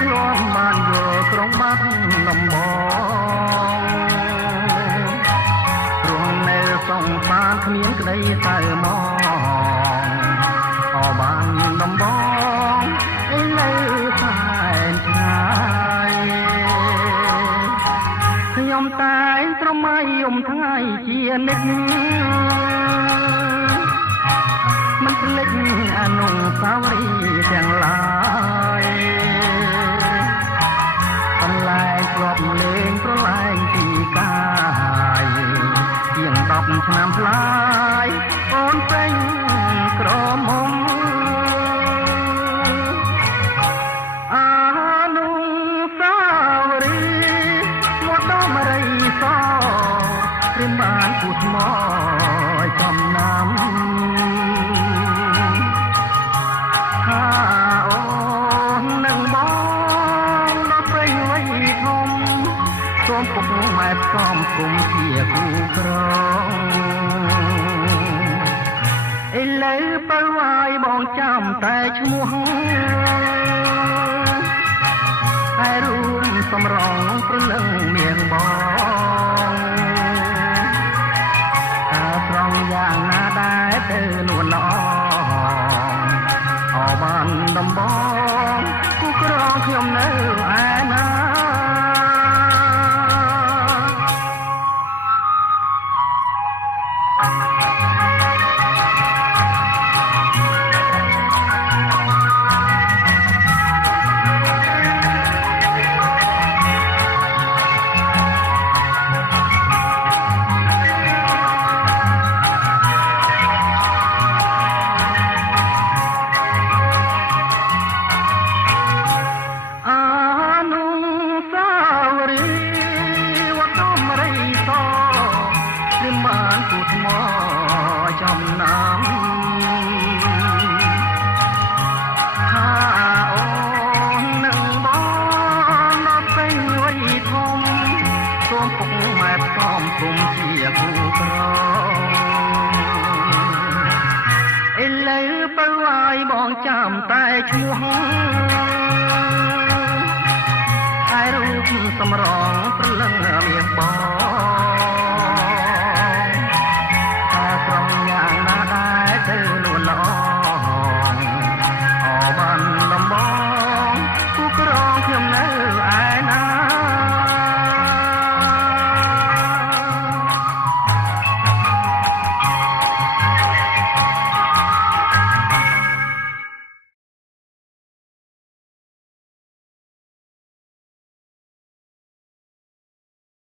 ធ្លាប់បានយល់ក្រុងបាត់ដំបងរស់នៅសងបានគ្មានក្តីសៅមកអបានដំបងឯនៅសែនឆ្ងាយខ្ញុំតែងត្រមៃយំថ្ងៃជានិច្ចមិនភ្លេចអនុស្សាវរីយ៍ទាំងឡាយបន្លែងធ្លាប់លេងប្រឡែងពីកាយជាង10ឆ្នាំផ្លាយអូនពេញក្រមុំអនុស្សាវរីយ៍មកដល់មរីសព្រាមបានពុះថ្មចំណាំអូននឹងបងដល់ព្រៃវ័យធំសូមពុកម៉ែផ្សំគុំជាគូក្រងឥឡូវបើវាយបងចាំតែឈ្មោះតែរួមសម្រងព្រលឹងមានបងតើត្រង់យ៉ាងណាដែរទៅនួនល្អអបានដំបងគូក្រងខ្ញុំនៅឯណាបានពុះថ្មចំណាំថាអូននឹងបងដល់ពេញវ័យធំសូមពុកម៉ែផ្សំគុំជាគូក្រងឥឡូវបើវាយបងចាំតែឈ្មោះតែរូបសម្រងព្រលឹងមានបង